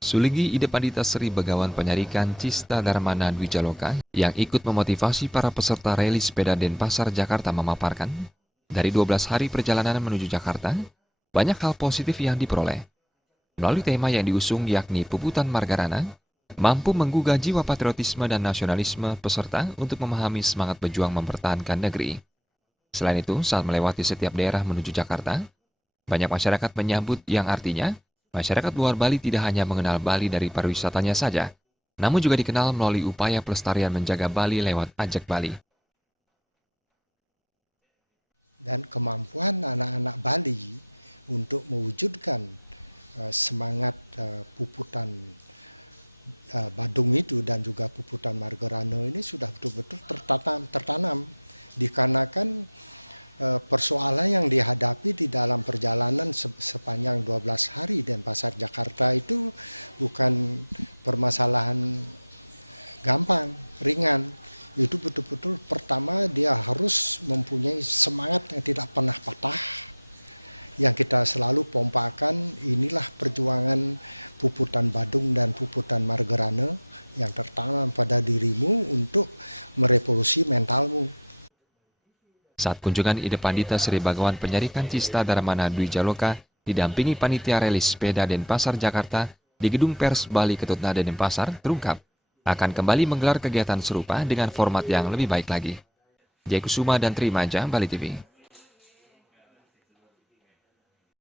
Suligi Ide Pandita Sri Begawan Penyarikan Cista Darmana Dwijaloka yang ikut memotivasi para peserta rally sepeda Denpasar Jakarta memaparkan, dari 12 hari perjalanan menuju Jakarta, banyak hal positif yang diperoleh. Melalui tema yang diusung yakni Puputan Margarana, mampu menggugah jiwa patriotisme dan nasionalisme peserta untuk memahami semangat berjuang mempertahankan negeri. Selain itu, saat melewati setiap daerah menuju Jakarta, banyak masyarakat menyambut yang artinya, masyarakat luar Bali tidak hanya mengenal Bali dari pariwisatanya saja, namun juga dikenal melalui upaya pelestarian menjaga Bali lewat Ajak Bali. Dan kemampuan anak-anak Bali untuk mewujudkan semangat Puputan Badung itu dan juga Puputan Margarana ini sudah betul-betul tertanam dikarenakan persoalan yang dihadapi di dalam perjalanan sepanjang 12 hari Denpasar Jakarta itu bukan permasalahan gampang, ringan. Itu betul-betul pertama dia harus mempunyai semangat yang tidak pernah patah, yang kita selalu pompakan. Inilah perjuangan Puputan Badung dan Puputan Margarana yang tertanam pada dirimu untuk merevolusi mentalmu. Saat kunjungan Ide Pandita Sri Begawan Penyarikan Cista Darmana Dwijaloka didampingi panitia rally sepeda Denpasar Jakarta di Gedung Pers Bali Ketutnada Denpasar terungkap akan kembali menggelar kegiatan serupa dengan format yang lebih baik lagi. Jai Kusuma dan Trimaja, Bali TV.